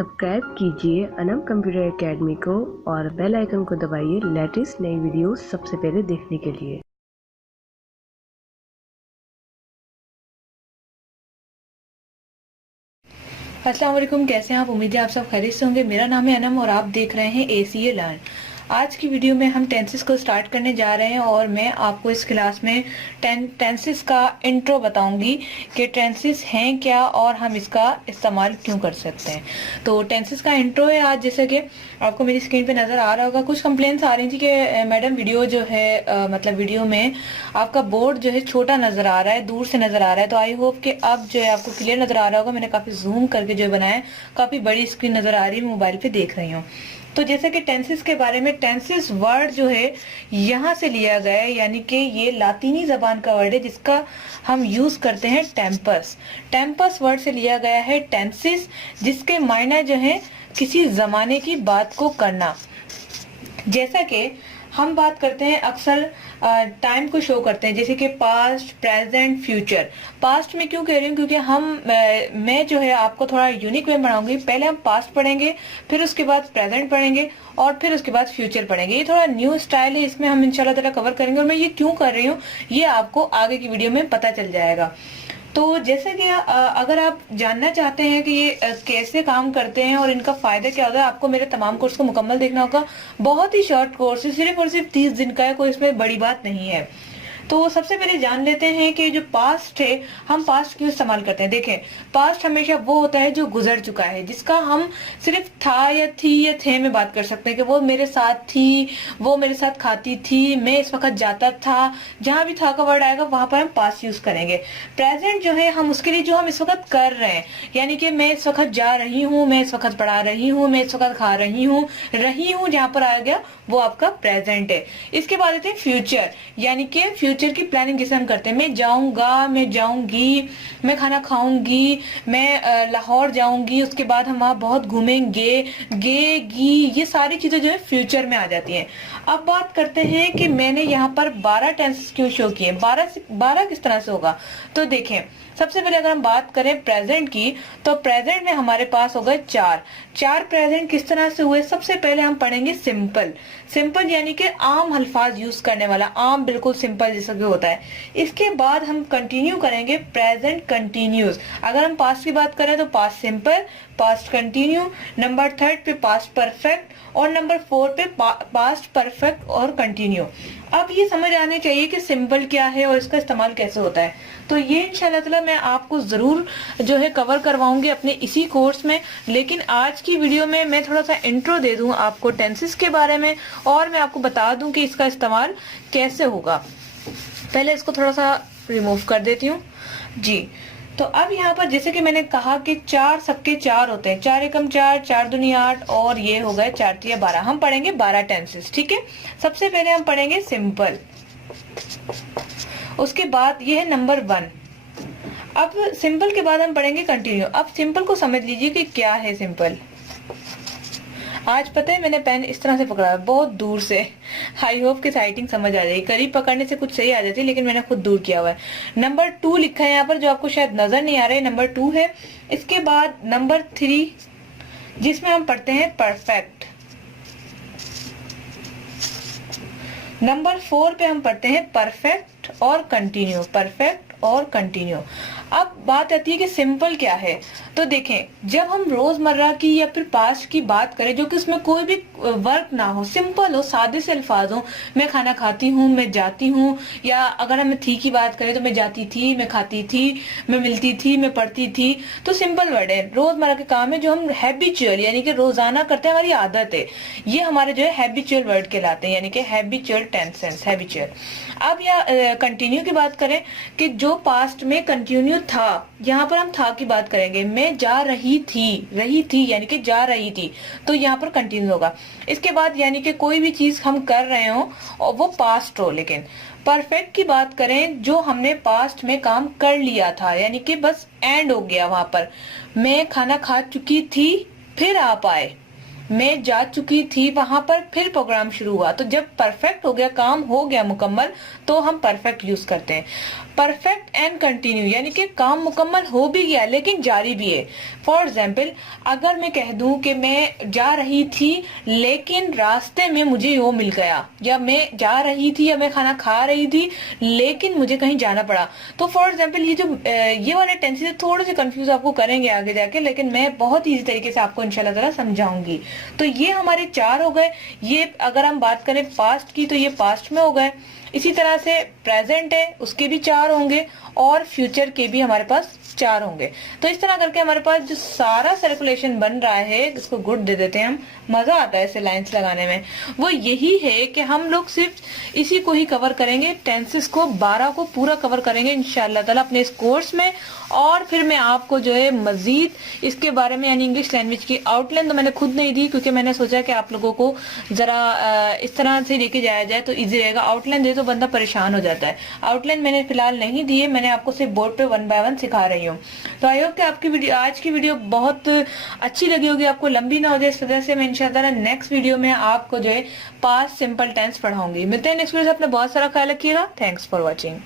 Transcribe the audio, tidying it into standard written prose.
Subscribe कीजिए Anam computer academy को और बेल आइकन को दबाइए लेटेस्ट नई वीडियो सबसे पहले देखने के लिए। अस्सलाम वालेकुम, कैसे हैं आप? उम्मीद है आप सब खैरियत से होंगे। मेरा नाम है अनम और आप देख रहे हैं ACA लर्न। आज की वीडियो में हम टेंसेस को स्टार्ट करने जा रहे हैं और मैं आपको इस क्लास में टेंसेस का इंट्रो बताऊंगी कि टेंसेस हैं क्या और हम इसका इस्तेमाल क्यों कर सकते हैं। तो टेंसेस का इंट्रो है आज, जैसे कि आपको मेरी स्क्रीन पे नजर आ रहा होगा। कुछ कंप्लेंट्स आ रही थी कि मैडम वीडियो जो है मतलब वीडियो में आपका बोर्ड जो है छोटा नजर आ रहा है, दूर से नजर आ रहा है। तो आई होप कि अब जो है आपको क्लियर नजर आ रहा होगा। मैंने काफी जूम करके जो बनाया है, काफी बड़ी स्क्रीन नजर आ रही है, मोबाइल पे देख रही हूँ। तो जैसे कि टेंसेस के बारे में, टेंसेस वर्ड जो है यहाँ से लिया गया है, यानी कि ये लातीनी जबान का वर्ड है जिसका हम यूज करते हैं टेम्पस। टेम्पस वर्ड से लिया गया है टेंसेस, जिसके मायने जो है किसी जमाने की बात को करना। जैसा कि हम बात करते हैं अक्सर टाइम को शो करते हैं, जैसे कि पास्ट, प्रेजेंट, फ्यूचर। पास्ट में क्यों कह रही हूँ, क्योंकि मैं जो है आपको थोड़ा यूनिक वे बनाऊंगी। पहले हम पास्ट पढ़ेंगे, फिर उसके बाद प्रेजेंट पढ़ेंगे और फिर उसके बाद फ्यूचर पढ़ेंगे। ये थोड़ा न्यू स्टाइल है, इसमें हम इंशाल्लाह ताला कवर करेंगे। और मैं ये क्यों कर रही हूँ ये आपको आगे की वीडियो में पता चल जाएगा। तो जैसे कि अगर आप जानना चाहते हैं कि ये कैसे काम करते हैं और इनका फायदा क्या होता है, आपको मेरे तमाम कोर्स को मुकम्मल देखना होगा। बहुत ही शॉर्ट कोर्स है, सिर्फ और सिर्फ 30 दिन का है, कोई इसमें बड़ी बात नहीं है। तो सबसे पहले जान लेते हैं कि जो पास्ट है, हम पास्ट क्यों इस्तेमाल करते हैं। देखें, पास्ट हमेशा वो होता है जो गुजर चुका है, जिसका हम सिर्फ था या थी या थे में बात कर सकते हैं कि वो मेरे साथ थी, वो मेरे साथ खाती थी, मैं इस वक्त जाता था। जहां भी था का वर्ड आएगा वहां पर हम पास्ट यूज करेंगे। प्रेजेंट जो है हम उसके लिए जो हम इस वक्त कर रहे हैं, यानी कि मैं इस वक्त जा रही हूँ, मैं इस वक्त पढ़ा रही हूँ, मैं इस वक्त खा रही हूँ, जहां पर आ गया वो आपका प्रेजेंट है। इसके बाद आते हैं फ्यूचर, यानी कि फ्यूचर की प्लानिंग जिसे हम करते हैं। मैं जाऊंगा, मैं जाऊंगी, मैं खाना खाऊंगी, मैं लाहौर जाऊंगी, उसके बाद हम वहां बहुत घूमेंगे, गेगी, ये सारी चीजें जो है फ्यूचर में आ जाती हैं। अब बात करते हैं कि मैंने यहाँ पर 12 टेंसेस क्यों शो किए। 12 किस तरह से होगा, तो देखें, सबसे पहले अगर हम बात करें प्रेजेंट की, तो प्रेजेंट में हमारे पास हो गए चार प्रेजेंट किस तरह से हुए। सबसे पहले हम पढ़ेंगे सिंपल। सिंपल यानी कि आम अल्फाज यूज करने वाला, आम बिल्कुल सिंपल जैसा कि होता है। इसके बाद हम कंटिन्यू करेंगे प्रेजेंट कंटिन्यूस। अगर हम पास्ट की बात करें तो past simple, past continue, number 3 पे पास्ट परफेक्ट और नंबर 4 पे पास्ट परफेक्ट और कंटिन्यू। अब ये समझ आने चाहिए कि सिंपल क्या है और इसका इस्तेमाल कैसे होता है। तो ये इंशाल्लाह ताला मैं आपको जरूर जो है कवर करवाऊंगी अपने इसी कोर्स में। लेकिन आज की वीडियो में मैं थोड़ा सा इंट्रो दे दूं आपको टेंसेस के बारे में और मैं आपको बता दूं कि इसका इस्तेमाल कैसे होगा। पहले इसको थोड़ा सा रिमूव कर देती हूँ जी। तो अब यहाँ पर जैसे कि मैंने कहा कि सबके 4 होते हैं। 4 एकम 4, 4 दूनी 8 और ये हो गए 4 तिया 12। हम पढ़ेंगे 12 टेंसेस, ठीक है। सबसे पहले हम पढ़ेंगे सिंपल, उसके बाद ये है नंबर 1। अब सिंपल के बाद हम पढ़ेंगे कंटिन्यू। अब सिंपल को समझ लीजिए कि क्या है सिंपल। आज पता है मैंने पेन इस तरह से पकड़ा है, बहुत दूर से। आई होप कि साइटिंग समझ आ जाएगी। करीब पकड़ने से कुछ सही आ जाती है, लेकिन मैंने खुद दूर किया हुआ है। नंबर 2 लिखा है यहाँ पर, जो आपको शायद नजर नहीं आ रहा है, नंबर 2 है। इसके बाद नंबर 3 जिसमें हम पढ़ते हैं परफेक्ट। नंबर 4 पे हम पढ़ते हैं परफेक्ट और कंटिन्यू, परफेक्ट और कंटिन्यू। अब बात आती है कि सिंपल क्या है। तो देखें, जब हम रोजमर्रा की या फिर पास्ट की बात करें, जो कि उसमें कोई भी वर्क ना हो, सिंपल हो, सादे से अल्फाज हो, मैं खाना खाती हूँ, मैं जाती हूँ, या अगर हम थी की बात करें तो मैं जाती थी, मैं खाती थी, मैं मिलती थी, मैं पढ़ती थी। तो सिंपल वर्ड है, रोजमर्रा के काम है जो हम हैबिचुअल यानी कि रोजाना करते हैं, हमारी आदत है। ये हमारे जो है हैबिचुअल वर्ड कहलाते हैं, यानी कि हैबिचुअल टेंसेस, हैबिचुअल। अब या कंटिन्यू की बात करें कि जो पास्ट में कंटिन्यू था, यहाँ पर हम था की बात करेंगे। मैं जा रही थी यानी कि जा रही थी, तो यहाँ पर कंटिन्यू होगा। इसके बाद यानी कि कोई भी चीज हम कर रहे हो और वो पास्ट हो। लेकिन परफेक्ट की बात करें, जो हमने पास्ट में काम कर लिया था, यानी कि बस एंड हो गया वहां पर। मैं खाना खा चुकी थी फिर आप आए, मैं जा चुकी थी वहां पर, फिर प्रोग्राम शुरू हुआ। तो जब परफेक्ट हो गया, काम हो गया मुकम्मल, तो हम परफेक्ट यूज करते हैं। परफेक्ट एंड कंटिन्यू यानी कि काम मुकम्मल हो भी गया लेकिन जारी भी है। फॉर एग्जाम्पल, अगर मैं कह दूं कि मैं जा रही थी लेकिन रास्ते में मुझे वो मिल गया, या मैं जा रही थी या मैं खाना खा रही थी लेकिन मुझे कहीं जाना पड़ा। तो फॉर एग्जाम्पल ये वाले टेंसेस थोड़े से कंफ्यूज आपको करेंगे आगे जाके, लेकिन मैं बहुत इजी तरीके से आपको इंशाल्लाह ताला समझाऊंगी। तो ये हमारे 4 हो गए। ये अगर हम बात करें पास्ट की तो ये पास्ट में हो गए। इसी तरह से प्रेजेंट है, उसके भी 4 होंगे, और फ्यूचर के भी हमारे पास 4 होंगे। तो इस तरह करके हमारे पास जो सारा सर्कुलेशन बन रहा है, इसको गुड दे देते हैं हम, मजा आता है ऐसे लाइंस लगाने में, वो यही है कि हम लोग सिर्फ इसी को ही कवर करेंगे, टेंसेस को 12 को पूरा कवर करेंगे इंशाल्लाह ताला अपने इस कोर्स में। और फिर मैं आपको जो है मजीद इसके बारे में, यानी इंग्लिश लैंग्वेज की आउटलाइन तो मैंने खुद नहीं दी, क्योंकि मैंने सोचा कि आप लोगों को जरा इस तरह से लेके जाया जाए तो इजी रहेगा। आउटलाइन दे तो बंदा परेशान हो जाता है। आउटलाइन मैंने फिलहाल नहीं दी है, मैंने आपको सिर्फ बोर्ड पे 1 बाय 1 सिखा रही हूँ। तो आई होप कि आपकी वीडियो, आज की वीडियो बहुत अच्छी लगी होगी, आपको लंबी ना हो जाए, इस वजह से मैं इंशाल्लाह नेक्स्ट वीडियो में आपको जो है पास्ट सिंपल टेंस पढ़ाऊंगी। मिलते हैं नेक्स्ट वीडियो से। अपना बहुत सारा ख्याल रखिएगा। Thanks for watching.